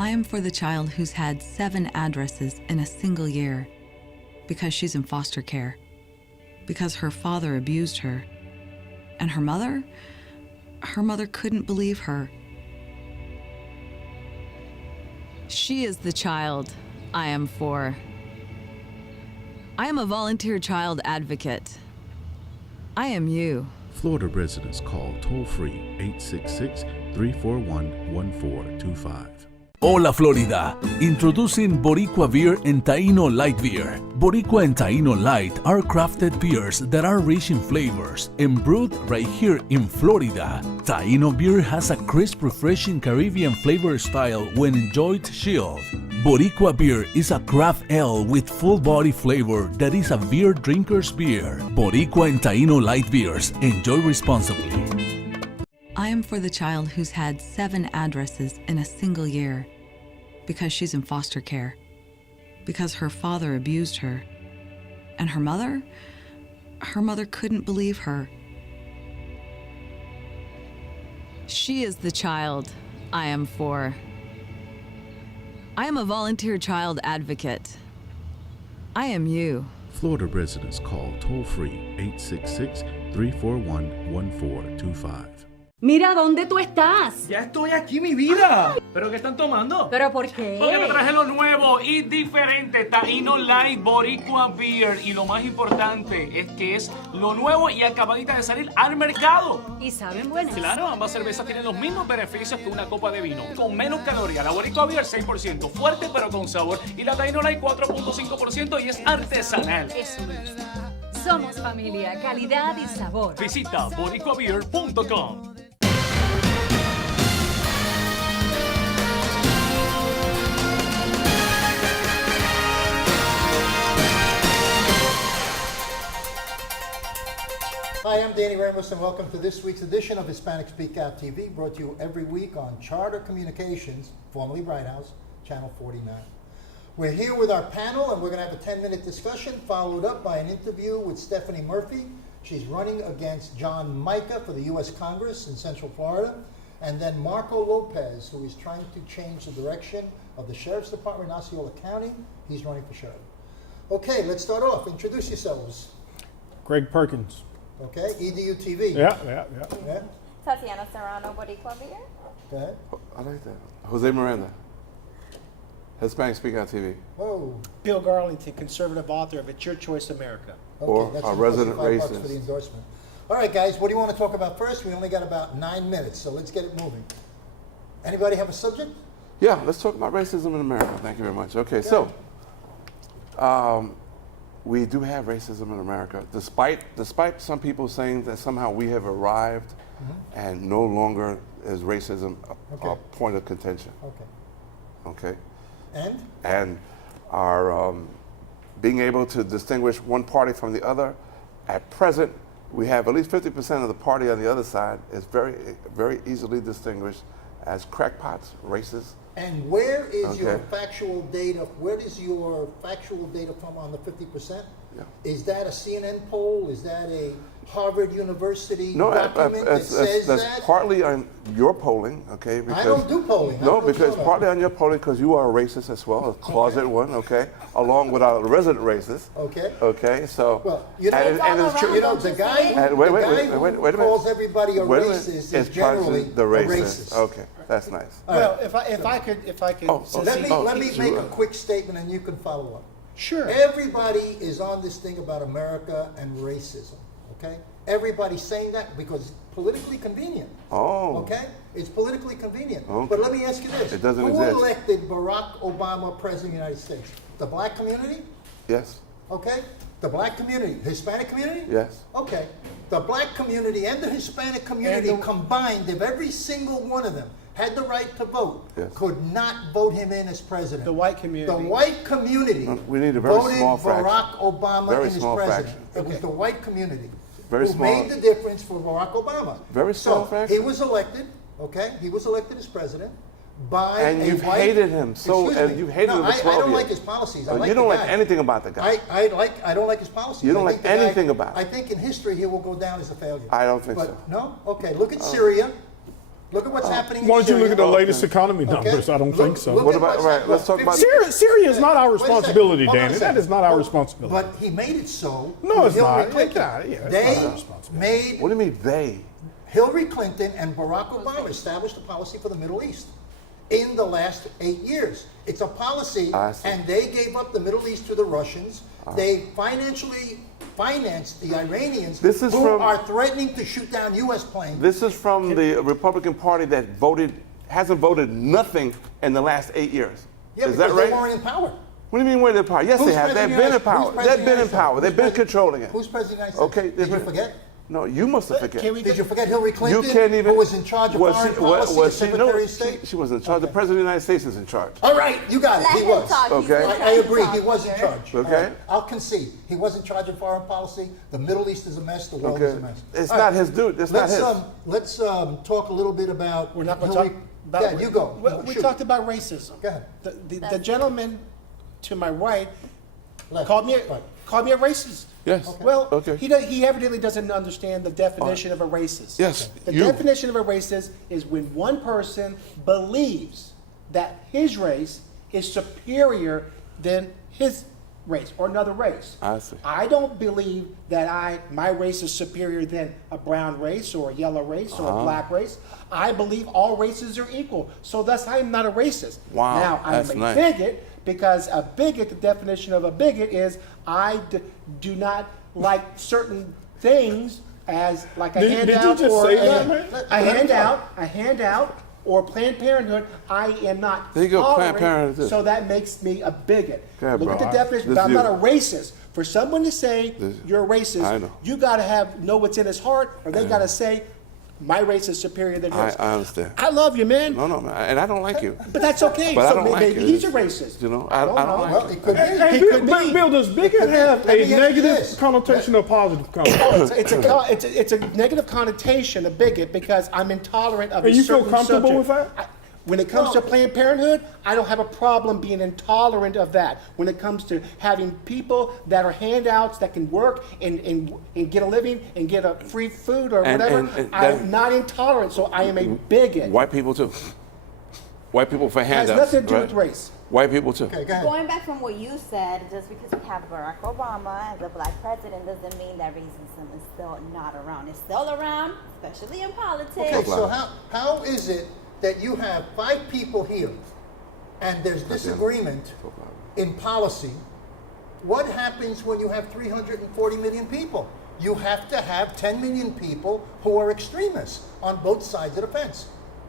I am for the child who's had 7 addresses in a single year because she's in foster care, because her father abused her, and her mother couldn't believe her. She is the child I am for. I am a volunteer child advocate. I am you. Florida residents call toll-free 866-341-1425. Hola Florida, introducing Boricua Beer and Taino Light Beer. Boricua and Taino Light are crafted beers that are rich in flavors and brewed right here in Florida. Taino beer has a crisp, refreshing Caribbean flavor style when enjoyed chilled. Boricua beer is a craft ale with full body flavor that is a beer drinker's beer. Boricua and Taino Light Beers. Enjoy responsibly. I am for the child who's had 7 addresses in a single year because she's in foster care, because her father abused her, and her mother couldn't believe her. She is the child I am for. I am a volunteer child advocate. I am you. Florida residents call toll-free 866-341-1425. Mira, ¿dónde tú estás? Ya estoy aquí, mi vida. ¿Pero qué están tomando? ¿Pero por qué? Porque me traje lo nuevo y diferente, Taino Light Boricua Beer. Y lo más importante es que es lo nuevo y acabadita de salir al mercado. ¿Y saben buenas? Claro, ambas cervezas tienen los mismos beneficios que una copa de vino. Con menos calorías. La Boricua Beer 6%, fuerte pero con sabor. Y la Taino Light 4.5% y es artesanal. Eso me gusta. Somos familia, calidad y sabor. Visita boricuabeer.com. Hi, I'm Danny Ramos, and welcome to this week's edition of Hispanic Speak Out TV, brought to you every week on Charter Communications, formerly Bright House, Channel 49. We're here with our panel, and we're going to have a 10-minute discussion, followed up by an interview with Stephanie Murphy. She's running against John Mica for the U.S. Congress in Central Florida, and then Marco Lopez, who is trying to change the direction of the Sheriff's Department in Osceola County. He's running for sheriff. Okay, let's start off. Introduce yourselves. Greg Perkins. Okay, EDU TV. Yeah. Tatiana Serrano, Boricua Beer. Go ahead. I like that. Jose Miranda, Hispanic Speak Out TV. Whoa. Bill Garlington, conservative author of It's Your Choice America. Okay, Or that's our supposed to be resident $5 racist. for the endorsement. All right, guys, what do you want to talk about first? We only got about 9 minutes, so let's get it moving. Anybody have a subject? Yeah, let's talk about racism in America. Thank you very much. Okay, so we do have racism in America, despite some people saying that somehow we have arrived and no longer is racism a point of contention. Okay. And our being able to distinguish one party from the other. At present, we have at least 50% of the party on the other side is very, very easily distinguished as crackpots, racists. And where is your factual data? Where is your factual data from on the 50%? Yeah. Is that a CNN poll? Is that a Harvard University No, document that says that's that? partly on your polling, okay? Because, I don't do polling. No, because partly on your polling, because you are a racist as well, a closet one, okay? Along with our resident racist. Okay. Okay, so. Well, you know, and it's true. you know the guy, Wait a who minute. calls everybody a Wait a minute. racist is It's generally the a racist. racist. Okay, that's nice. Well, if I could. Let me make a quick statement and you can follow up. Sure. Everybody is on this thing about America and racism, okay? Everybody's saying that because it's politically convenient. Oh. Okay? It's politically convenient. Okay. But let me ask you this. It doesn't Who exist. elected Barack Obama president of the United States? The black community? Yes. Okay? The black community. The Hispanic community? Yes. Okay. The black community and the Hispanic community combined, if every single one of them had the right to vote, could not vote him in as president. The white community. The white community We need a very voted small fraction. Barack Obama Very in as small president. fraction. It was the white community Very who small. made the difference for Barack Obama. Very small so fraction. he was elected, okay? He was elected as president by And a you've white... hated him so, Excuse and me. you've hated him for 12 years. I don't like his policies. I like You don't the like guy. anything about the guy. I don't like his policies. You don't I like think the guy- anything about it. I think in history he will go down as a failure. I don't think but so. No? Okay, look at Syria. Look at what's happening in Why don't you look at the Syria. latest economy numbers? I don't think so. What about, right, let's talk about... Syria is not our Wait a second. responsibility, Hold on a Danny. second. That is not our responsibility. But he made it so. No, with it's not. Hillary Clinton. Yeah, it's They not our responsibility. made What do you mean, they? Hillary Clinton and Barack Obama established a policy for the Middle East in the last 8 years. It's a policy, I see. and they gave up the Middle East to the Russians. They financially financed the Iranians This is who from- are threatening to shoot down U.S. planes. This is from the Republican Party that hasn't voted nothing in the last 8 years. Yeah, Is that because right? they weren't in power. What do you mean we're in power? Yes, Who's they have. They've president of the been in United- power. who's They've president been of in the power. United They've been States? controlling it. Who's president of the United Okay, States? Did you they've been- forget? No, you must have forget. Can we Did you forget Hillary You Clinton, can't even. who was in charge of foreign policy as Secretary of State? She was in charge. The President of the United States is in charge. All right, you got it. Let He him was. talk. He's Okay. in I charge agree. of He was in here. charge. Okay. All right, I'll concede. He was in charge of foreign policy. The Middle East is a mess. The world is a Okay. mess. It's All not his dude. It's not his. Let's talk a little bit about. We're not going to Hillary- talk about. Yeah, you go. Well, we Shoot. talked about racism. Go ahead. The gentleman to my right Left. called me Right. a racist. Yes. Well, Okay. he evidently doesn't understand the definition of a racist. Yes, The you. definition of a racist is when one person believes that his race is superior than his race or another race. I see. I don't believe that my race is superior than a brown race or a yellow race or a black race. I believe all races are equal. So thus I am not a racist. Wow, Now I'm that's a nice. bigot because a bigot, the definition of a bigot is I do not like certain things as like a Did you handout just or say that, man? a handout or Planned Parenthood. I am not There you go, Planned tolerant, Parenthood. so that makes me a bigot. Go ahead, Look at bro. the definition, This but I'm is not you. a racist. For someone to say you're a racist, I know. you got to know what's in his heart, or they got to say my race is superior than yours. I understand. I love you, man. No, man. And I don't like you. But that's okay. But I so don't like maybe it. he's a racist. You know, I don't like Well, it. it could be. Hey, He could Bill, be. Bill, does bigot have Let me a ask you negative this. connotation or positive connotation? It's a negative connotation, a bigot, because I'm intolerant of And a you feel certain comfortable subject. with that? When it comes to Planned Parenthood, I don't have a problem being intolerant of that. When it comes to having people that are handouts that can work and get a living and get a free food or And- whatever, and I'm not intolerant, so I am a bigot. White people too. White people for It has handouts. nothing to do right? with race. White people too. Okay, go ahead. Going back from what you said, just because we have Barack Obama as a black president doesn't mean that racism is still not around. It's still around, especially in politics. Okay, so how is it that you have 5 people here and there's disagreement in policy? What happens when you have 340 million people? You have to have 10 million people who are extremists on both sides of the fence.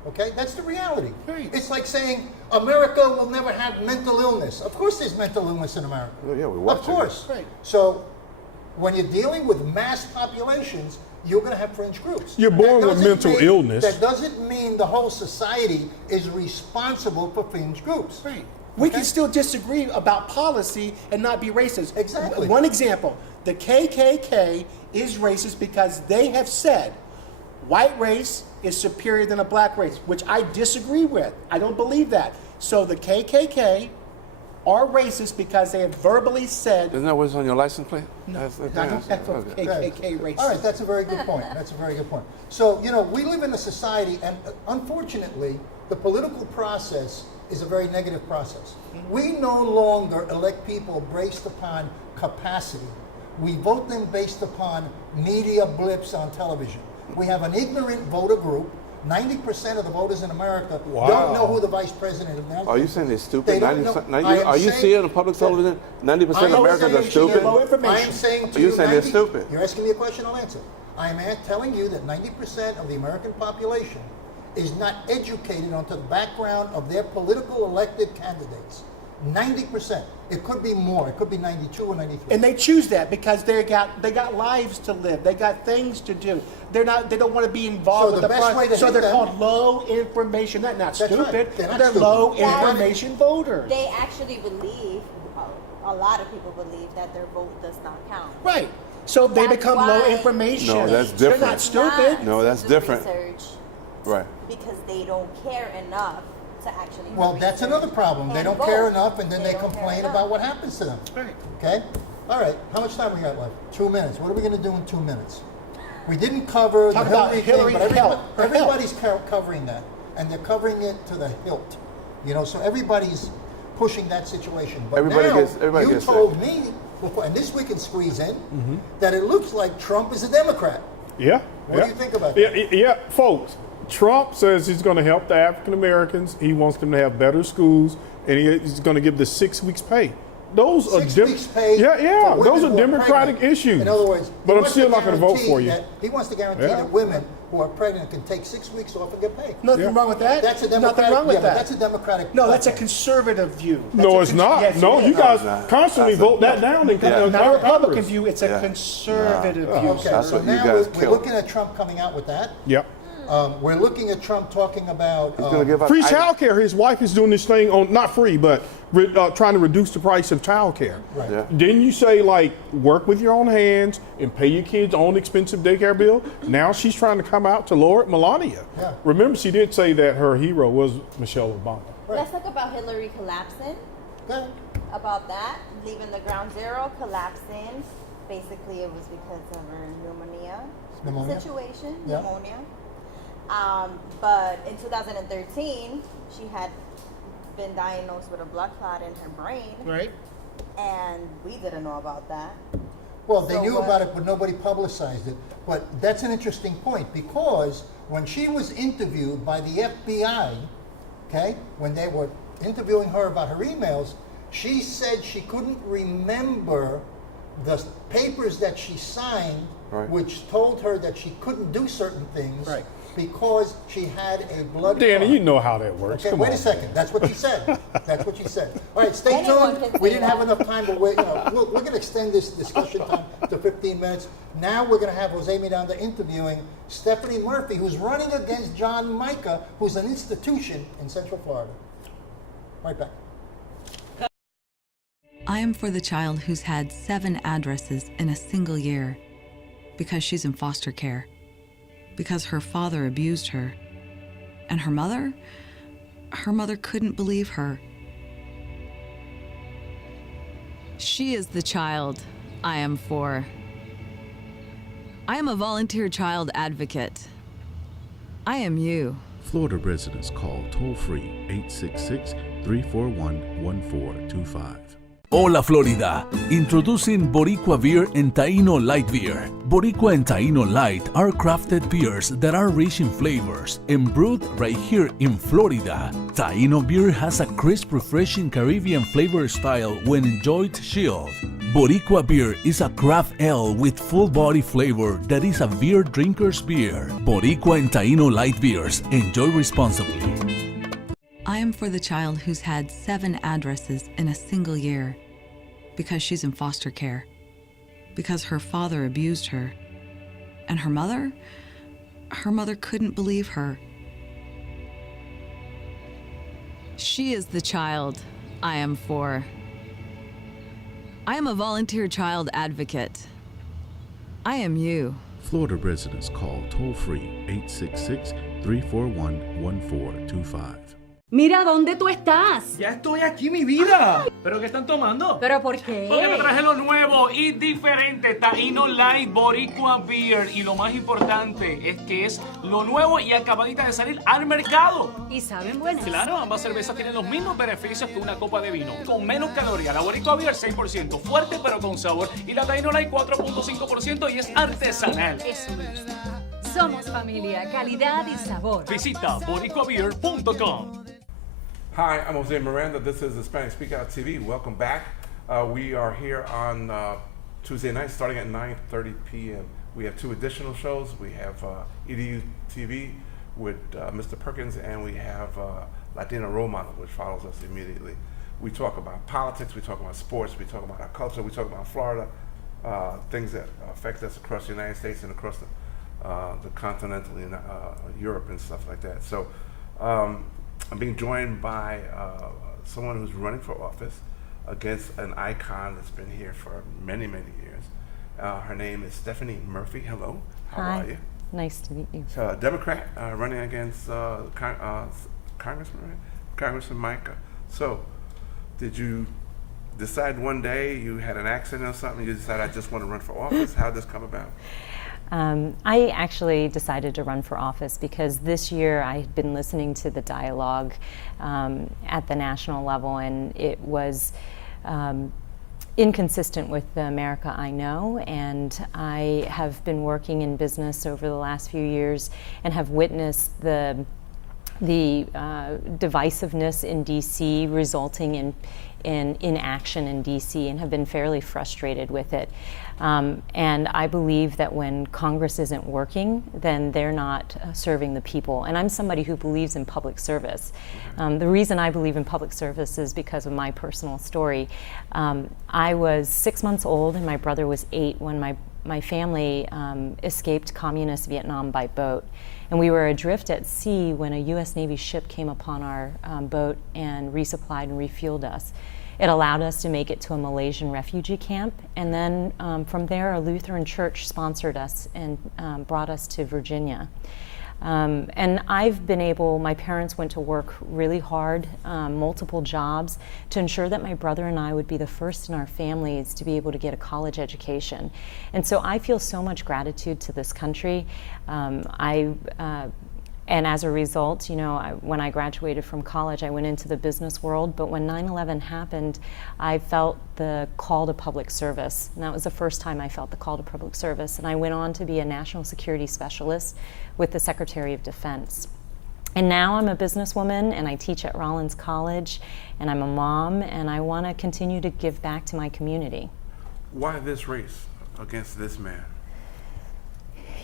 Okay, that's the reality. Right. It's like saying America will never have mental illness. Of course there's mental illness in America. Oh, yeah, we're Of watching course. it. Right. So when you're dealing with mass populations, you're going to have fringe groups. You're born That with doesn't mental illness. That doesn't mean the whole society is responsible for fringe groups. Right. We Okay. can still disagree about policy and not be racist. Exactly. One example, the KKK is racist because they have said white race is superior than a black race, which I disagree with. I don't believe that. So the KKK are racist because they have verbally said, Isn't that what's on your license plate? no, That's- I don't have a okay. KKK racist. All right, that's a very good point. That's a very good point. So, you know, we live in a society, and unfortunately, the political process is a very negative process. We no longer elect people based upon capacity. We vote them based upon media blips on television. We have an ignorant voter group. 90% of the voters in America don't know who the vice president of the United States is. Are you saying they're stupid? They don't know. 90%? I am Are you saying seeing on public that- television 90% of I am Americans are saying stupid? low information. I am saying to You're you, saying they're 90 stupid. You're asking me a question, I'll answer. I am telling you that 90% of the American population is not educated onto the background of their political elected candidates. 90%. It could be more. It could be 92 or 93. And they choose that because they got lives to live. They got things to do. They don't want to be involved So with the the best way to So hit they're them- called low information. They're not That's right. stupid. They're not They're stupid. low Yeah. information voters. They actually believe, a lot of people believe that their vote does not count. Right. So they That's become low why- information. No, that's They're different. not stupid. No, that's Do different. Research Right. because they don't care enough to actually. Well, do that's research another problem. They and don't care vote. enough, and then they don't care complain enough. about what happens to them. Right. Okay? All right. How much time we got left? 2 minutes. What are we going to do in 2 minutes? We didn't cover Talk the about Hillary thing, Hillary but help, her everybody's covering that, and they're covering it to the hilt. You know, so everybody's pushing that situation. But Everybody now, gets you told me before, and this we can squeeze in, that it looks like Trump is a Democrat. Yeah. What do you think about that? Yeah, folks. Trump says he's going to help the African Americans. He wants them to have better schools, and he's going to give the 6 weeks pay. Those 6 are weeks pay. Yeah. for Those women are who Democratic pregnant. issues. In other words, but he I'm wants still to not going to vote guarantee for you. He wants to guarantee Yeah. that women who are pregnant can take 6 weeks off and get paid. Nothing wrong with that. That's a Nothing Democratic. wrong with yeah, but that. that's a Democratic. No, that's a platform. conservative view. No, it's not. Yes, No, it you is. guys constantly vote that down in Not a Republican Congress. view. It's a conservative view. Okay, That's so what you now guys we're killed. looking at Trump coming out with that. Yep. We're looking at Trump talking about He's going to give us Free child care. His wife is doing this thing on, not free, but trying to reduce the price of child care. Right. Yeah. Didn't you say, like, work with your own hands and pay your kids' own expensive daycare bill? Now she's trying to come out to lower it. Melania. Yeah. Remember, she did say that her hero was Michelle Obama. Let's talk about Hillary collapsing. Yeah. About that, leaving the ground zero, collapsing. Basically, it was because of her pneumonia situation, Yeah. pneumonia. But in 2013, she had been diagnosed with a blood clot in her brain, Right. and we didn't know about that. Well, they So knew what- about it, but nobody publicized it. But that's an interesting point, because when she was interviewed by the FBI, okay, when they were interviewing her about her emails, she said she couldn't remember the papers that she signed, Right. which told her that she couldn't do certain things Right. because she had a blood Danny, clot. you know how that works. Okay, Come wait on. a second. That's what she said. That's what she said. All right, stay Anyone tuned. can We say didn't have that. enough time, but we're going to extend this discussion time to 15 minutes. Now we're going to have Jose Miranda interviewing Stephanie Murphy, who's running against John Micah, who's an institution in Central Florida. Right back. I am for the child who's had 7 addresses in a single year because she's in foster care, because her father abused her, and her mother couldn't believe her. She is the child I am for. I am a volunteer child advocate. I am you. Florida residents call toll-free 866-341-1425. Hola Florida, introducing Boricua Beer and Taino Light Beer. Boricua and Taino Light are crafted beers that are rich in flavors and brewed right here in Florida. Taino beer has a crisp, refreshing Caribbean flavor style when enjoyed chilled. Boricua beer is a craft ale with full body flavor that is a beer drinker's beer. Boricua and Taino Light Beers, enjoy responsibly. I am for the child who's had 7 addresses in a single year because she's in foster care, because her father abused her, and her mother couldn't believe her. She is the child I am for. I am a volunteer child advocate. I am you. Florida residents call toll-free 866-341-1425. Mira dónde tú estás. Ya estoy aquí, mi vida. ¿Pero qué están tomando? ¿Pero por qué? Porque te traje lo nuevo y diferente, Taino Light Boricua Beer. Y lo más importante es que es lo nuevo y acabadita de salir al mercado. ¿Y saben buenas? Claro, ambas cervezas tienen los mismos beneficios que una copa de vino, con menos calorías. La Boricua Beer 6%, fuerte pero con sabor. Y la Taino Light 4.5% y es artesanal. Eso me gusta. Somos familia, calidad y sabor. Visita boricuabeer.com. Hi, I'm Jose Miranda. This is Hispanic Speak Out TV. Welcome back. We are here on Tuesday night starting at 9:30 p.m. We have 2 additional shows. We have EDU TV with Mr. Perkins, and we have Latina Role Model, which follows us immediately. We talk about politics, we talk about sports, we talk about our culture, we talk about Florida, things that affect us across the United States and across the continental Europe and stuff like that. So I'm being joined by someone who's running for office against an icon that's been here for many, many years. Her name is Stephanie Murphy. Hello. How are you? Nice to meet you. Democrat running against Congressman Micah. So, did you decide one day you had an accident or something? You decided I just want to run for office? How did this come about? I actually decided to run for office because this year I had been listening to the dialogue at the national level, and it was inconsistent with the America I know. And I have been working in business over the last few years and have witnessed the divisiveness in DC resulting in inaction in DC, and have been fairly frustrated with it. And I believe that when Congress isn't working, then they're not serving the people. And I'm somebody who believes in public service. The reason I believe in public service is because of my personal story. I was 6 months old and my brother was 8 when my family escaped communist Vietnam by boat. And we were adrift at sea when a U.S. Navy ship came upon our boat and resupplied and refueled us. It allowed us to make it to a Malaysian refugee camp, and then from there a Lutheran church sponsored us and brought us to Virginia. And I've been able, my parents went to work really hard, multiple jobs, to ensure that my brother and I would be the first in our families to be able to get a college education. And so I feel so much gratitude to this country. And as a result, you know, when I graduated from college, I went into the business world. But when 9/11 happened, I felt the call to public service. And that was the first time I felt the call to public service. And I went on to be a national security specialist with the Secretary of Defense. And now I'm a businesswoman, and I teach at Rollins College, and I'm a mom, and I want to continue to give back to my community. Why this race against this man?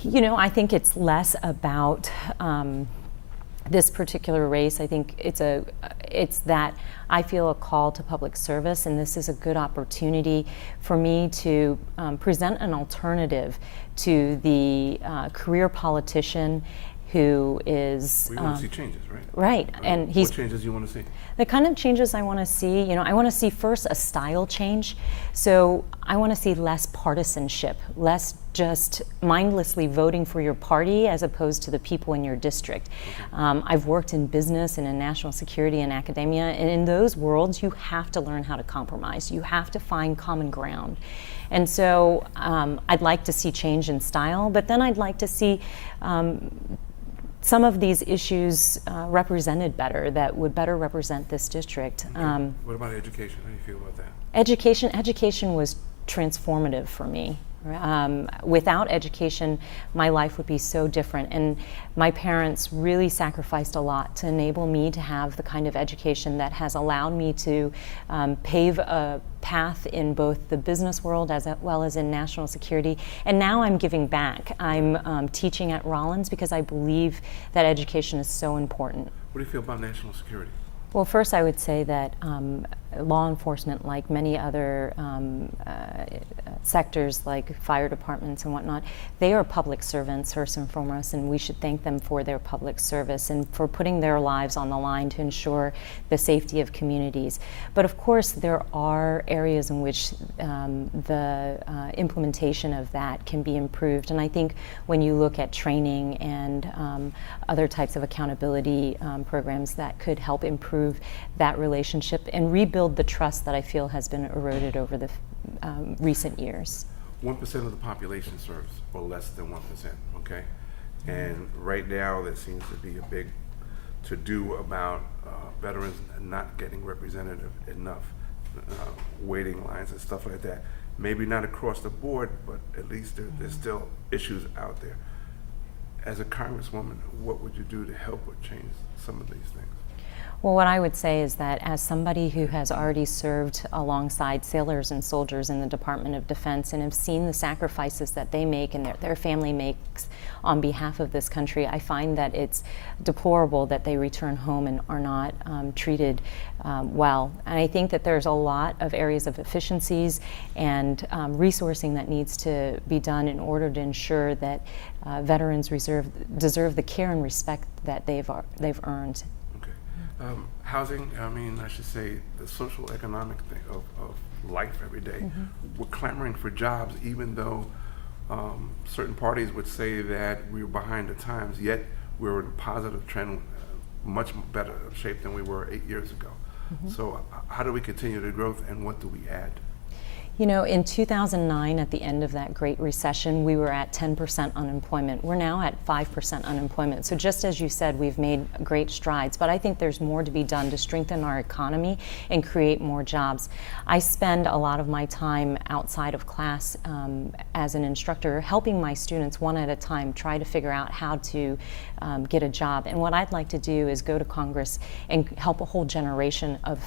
You know, I think it's less about this particular race. I think it's that I feel a call to public service, and this is a good opportunity for me to present an alternative to the career politician who is. We want to see changes, right? Right, and he's. What changes do you want to see? The kind of changes I want to see, you know, I want to see first a style change. So I want to see less partisanship, less just mindlessly voting for your party as opposed to the people in your district. Okay. I've worked in business and in national security and academia, and in those worlds you have to learn how to compromise. You have to find common ground. And so I'd like to see change in style, but then I'd like to see some of these issues represented better, that would better represent this district. Okay. What about education? How do you feel about that? Education was transformative for me. Without education, my life would be so different. And my parents really sacrificed a lot to enable me to have the kind of education that has allowed me to pave a path in both the business world as well as in national security. And now I'm giving back. I'm teaching at Rollins because I believe that education is so important. What do you feel about national security? Well, first I would say that law enforcement, like many other sectors like fire departments and whatnot, they are public servants first and foremost, and we should thank them for their public service and for putting their lives on the line to ensure the safety of communities. But of course there are areas in which the implementation of that can be improved, and I think when you look at training and other types of accountability programs that could help improve that relationship and rebuild the trust that I feel has been eroded over the recent years. 1% of the population serves, or less than 1%, okay? And right now there seems to be a big to-do about veterans not getting representative enough, waiting lines and stuff like that. Maybe not across the board, but at least there's still issues out there. As a congresswoman, what would you do to help or change some of these things? Well, what I would say is that as somebody who has already served alongside sailors and soldiers in the Department of Defense and have seen the sacrifices that they make and their family makes on behalf of this country, I find that it's deplorable that they return home and are not treated well. And I think that there's a lot of areas of efficiencies and resourcing that needs to be done in order to ensure that veterans deserve the care and respect that they've earned. Housing, I should say the social economic thing of life every day. Mm-hmm. We're clamoring for jobs even though certain parties would say that we're behind the times, yet we're in a positive trend, much better shape than we were 8 years ago. Mm-hmm. So how do we continue the growth and what do we add? You know, in 2009, at the end of that Great Recession, we were at 10% unemployment. We're now at 5% unemployment. So just as you said, we've made great strides, but I think there's more to be done to strengthen our economy and create more jobs. I spend a lot of my time outside of class as an instructor, helping my students one at a time try to figure out how to get a job. And what I'd like to do is go to Congress and help a whole generation of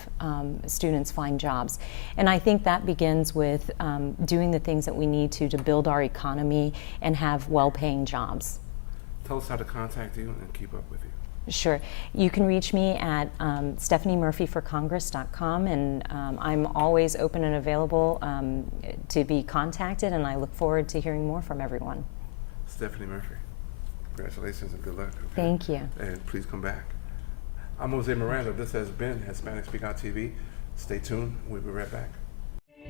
students find jobs. And I think that begins with doing the things that we need to build our economy and have well-paying jobs. Tell us how to contact you and keep up with you. Sure. You can reach me at StephanieMurphyForCongress.com, and I'm always open and available to be contacted, and I look forward to hearing more from everyone. Stephanie Murphy, congratulations and good luck. Okay? Thank you. And please come back. I'm Jose Miranda. This has been Hispanic Speak Out TV. Stay tuned. We'll be right back.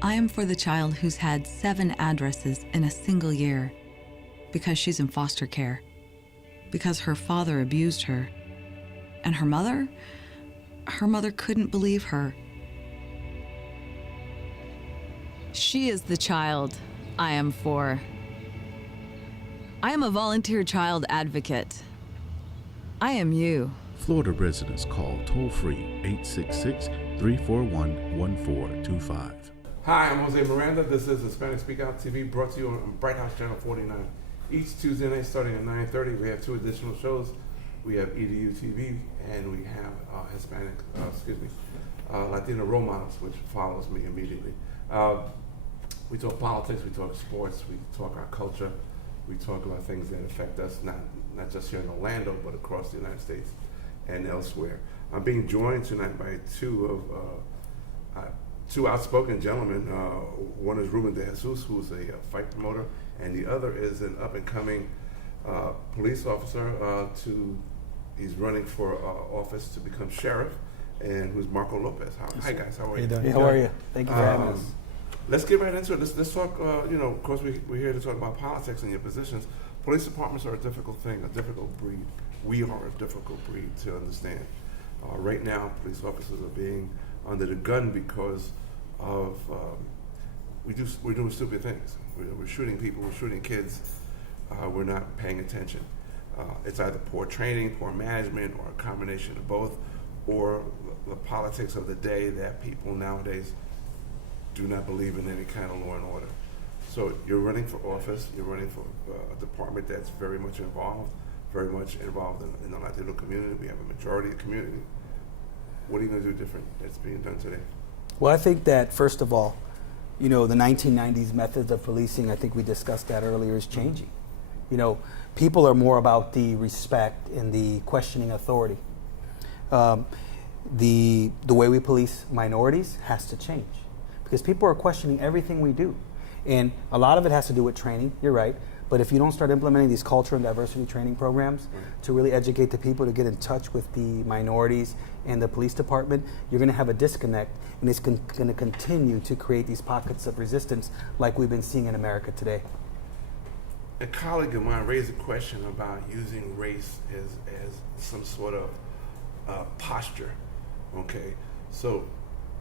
I am for the child who's had 7 addresses in a single year because she's in foster care, because her father abused her, and her mother couldn't believe her. She is the child I am for. I am a volunteer child advocate. I am you. Florida residents call toll-free 866-341-1425. Hi, I'm Jose Miranda. This is Hispanic Speak Out TV, brought to you on Bright House Channel 49. Each Tuesday night starting at 9:30, we have 2 additional shows. We have EDU TV, and we have Latino role models, which follows me immediately. We talk politics, we talk sports, we talk our culture, we talk about things that affect us, not just here in Orlando, but across the United States and elsewhere. I'm being joined tonight by two outspoken gentlemen. One is Ruben DeJesus, who's a fight promoter, and the other is an up-and-coming police officer. He's running for office to become sheriff, and who's Marco Lopez. Hi guys, how are you? How are you? Thank you for having us. Let's get right into it. Let's talk. Of course, we're here to talk about politics and your positions. Police departments are a difficult thing, a difficult breed. We are a difficult breed to understand. Right now, police officers are being under the gun because of we're doing stupid things. We're shooting people, we're shooting kids. We're not paying attention. It's either poor training, poor management, or a combination of both, or the politics of the day that people nowadays do not believe in any kind of law and order. So you're running for office, you're running for a department that's very much involved in the Latino community. We have a majority of the community. What are you going to do different that's being done today? Well, I think that, first of all, the 1990s methods of policing, I think we discussed that earlier, is changing. People are more about the respect and the questioning authority. The way we police minorities has to change because people are questioning everything we do. And a lot of it has to do with training, you're right. But if you don't start implementing these culture and diversity training programs to really educate the people to get in touch with the minorities and the police department, you're going to have a disconnect, and it's going to continue to create these pockets of resistance like we've been seeing in America today. A colleague of mine raised a question about using race as some sort of posture. Okay, so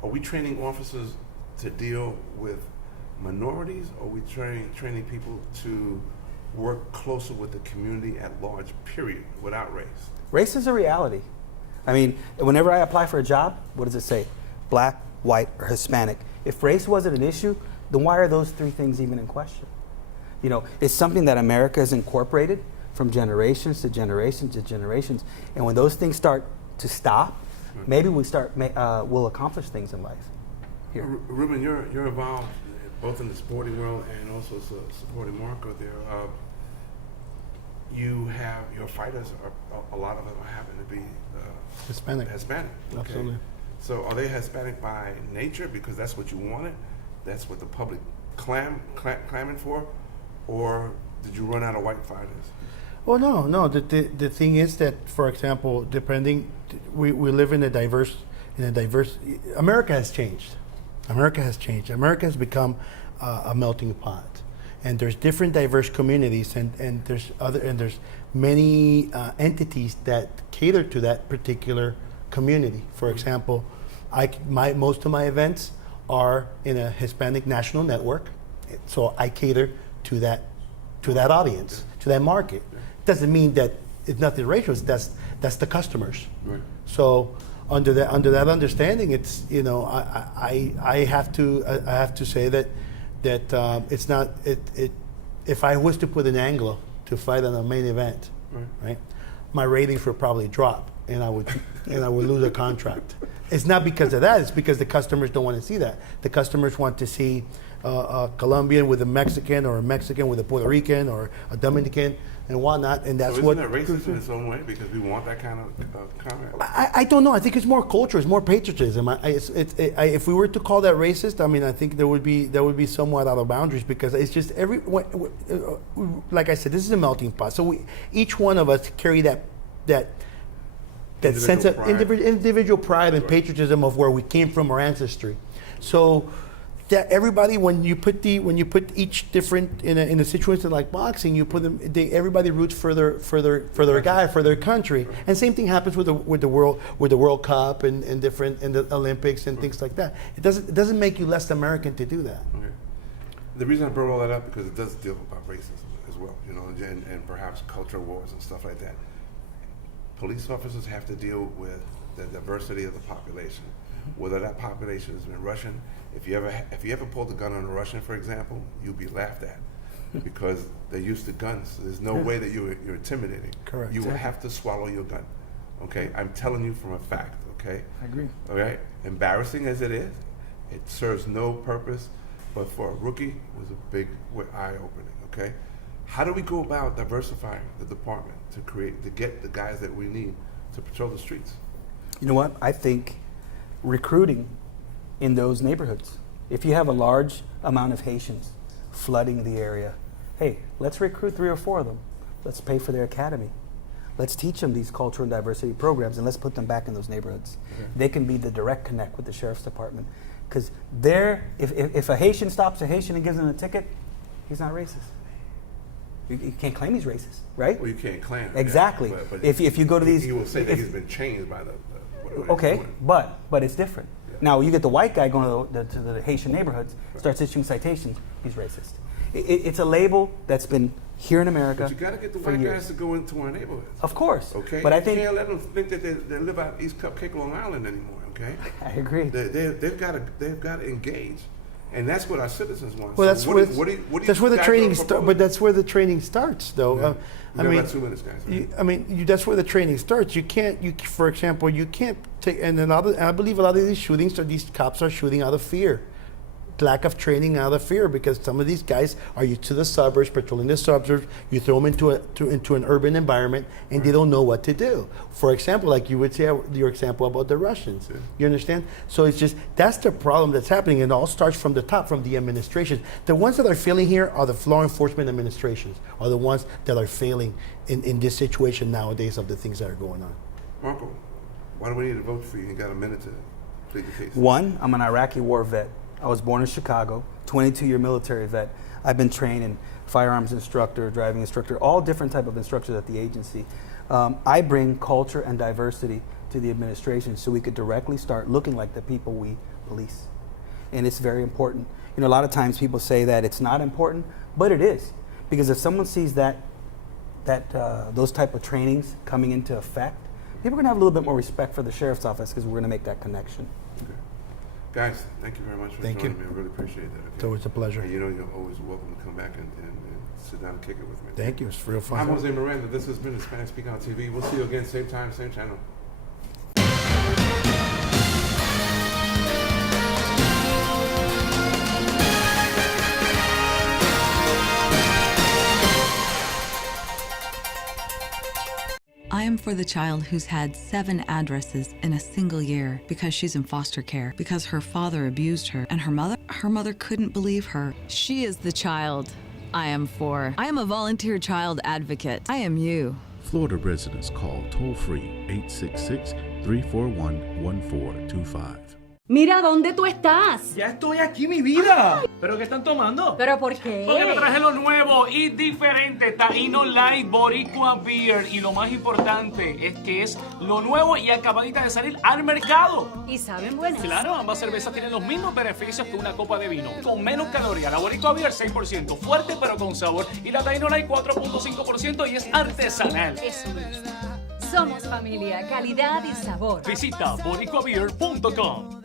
are we training officers to deal with minorities, or are we training people to work closer with the community at large, period, without race? Race is a reality. I mean, whenever I apply for a job, what does it say? Black, white, or Hispanic. If race wasn't an issue, then why are those 3 things even in question? It's something that America has incorporated from generations to generations to generations. And when those things start to stop, maybe we'll accomplish things in life. Here. Ruben, you're involved both in the sporting world and also supporting Marco there. You have your fighters, a lot of them happen to be Hispanic. Okay. Absolutely. So are they Hispanic by nature because that's what you wanted? That's what the public clamoring for? Or did you run out of white fighters? Well, no. The thing is that, for example, we live in a diverse. America has changed. America has become a melting pot, and there's different diverse communities, and there's many entities that cater to that particular community. For example, most of my events are in a Hispanic national network, so I cater to that audience, to that market. Doesn't mean that it's nothing racial. That's the customers. Right. So under that understanding, it's I have to say that it's not it. If I was to put an Anglo to fight on a main event, right, my ratings would probably drop, and I would lose a contract. It's not because of that. It's because the customers don't want to see that. The customers want to see a Colombian with a Mexican, or a Mexican with a Puerto Rican, or a Dominican, and whatnot. And that's so isn't that racist in its own way, because we want that kind of comment? I don't know. I think it's more culture. It's more patriotism. If we were to call that racist, I mean, I think that would be somewhat out of boundaries, because it's just like I said, this is a melting pot. So each one of us carry that sense of individual pride and patriotism of where we came from, our ancestry. So that everybody, when you put each different in a situation like boxing, you put them. Everybody roots for their guy, for their country, and same thing happens with the World Cup and the Olympics and things like that. It doesn't make you less American to do that. Okay. The reason I brought all that up, because it does deal about racism as well, and perhaps culture wars and stuff like that. Police officers have to deal with the diversity of the population, whether that population has been Russian. If you ever pulled a gun on a Russian, for example, you'll be laughed at because they're used to guns. There's no way that you're intimidating. Correct. You will have to swallow your gun. Okay, I'm telling you from a fact. Okay. I agree. Okay, embarrassing as it is, it serves no purpose. But for a rookie, it was a big eye-opening. Okay. How do we go about diversifying the department to get the guys that we need to patrol the streets? You know what? I think recruiting in those neighborhoods. If you have a large amount of Haitians flooding the area, hey, let's recruit 3 or 4 of them. Let's pay for their academy. Let's teach them these cultural and diversity programs, and let's put them back in those neighborhoods. Okay. They can be the direct connect with the sheriff's department. Because if a Haitian stops a Haitian and gives them a ticket, he's not racist. You can't claim he's racist, right? Well, you can't claim. Exactly. Yeah, but if you go to these, you will say that he's been changed by the okay, but it's different. Yeah. Now you get the white guy going to the Haitian neighborhoods, starts issuing citations. He's racist. It's a label that's been here in America. But you got to get the white guys to go into our neighborhoods. Of course. Okay. But I think you can't let them think that they live out East Cupcake, Long Island anymore. Okay. I agree. They've got to engage. And that's what our citizens want. Well, so that's where the training starts. But that's where the training starts, though. Yeah. I mean, about 2 minutes, guys. Right? That's where the training starts. For example, you can't take. And I believe a lot of these shootings, these cops are shooting out of fear, lack of training out of fear, because some of these guys are used to the suburbs, patrolling the suburbs. You throw them into an urban environment, and they don't know what to do. For example, like you would say your example about the Russians. Yeah. You understand? So it's just that's the problem that's happening, and it all starts from the top, from the administration. The ones that are failing here are the law enforcement administrations, are the ones that are failing in this situation nowadays of the things that are going on. Marco, why do we need to vote for you? You got a minute to plead the case. One, I'm an Iraqi war vet. I was born in Chicago, 22-year military vet. I've been trained in firearms instructor, driving instructor, all different type of instructors at the agency. I bring culture and diversity to the administration so we could directly start looking like the people we police. And it's very important. A lot of times people say that it's not important, but it is. Because if someone sees those type of trainings coming into effect, people are going to have a little bit more respect for the sheriff's office, because we're going to make that connection. Okay. Guys, thank you very much for joining me. I really appreciate that. Okay? It's always a pleasure. And you're always welcome to come back and sit down and kick it with me. Thank you. It's real fun. I'm Jose Miranda. This has been Hispanic Speak on TV. We'll see you again, same time, same channel. I am for the child who's had 7 addresses in a single year because she's in foster care, because her father abused her, and her mother couldn't believe her. She is the child I am for. I am a volunteer child advocate. I am you. Florida residents call toll-free 866-341-1425. Mira dónde tú estás. Ya estoy aquí, mi vida. ¿Pero qué están tomando? ¿Pero por qué? Porque te traje lo nuevo y diferente, Taíno Light Boricua Beer. Y lo más importante es que es lo nuevo y acabadita de salir al mercado. ¿Y saben buenas? Claro, ambas cervezas tienen los mismos beneficios que una copa de vino, con menos calorías. La Boricua Beer 6%, fuerte pero con sabor. Y la Taíno Light 4.5% y es artesanal. Eso es. Somos familia, calidad y sabor. Visita boricuabeer.com.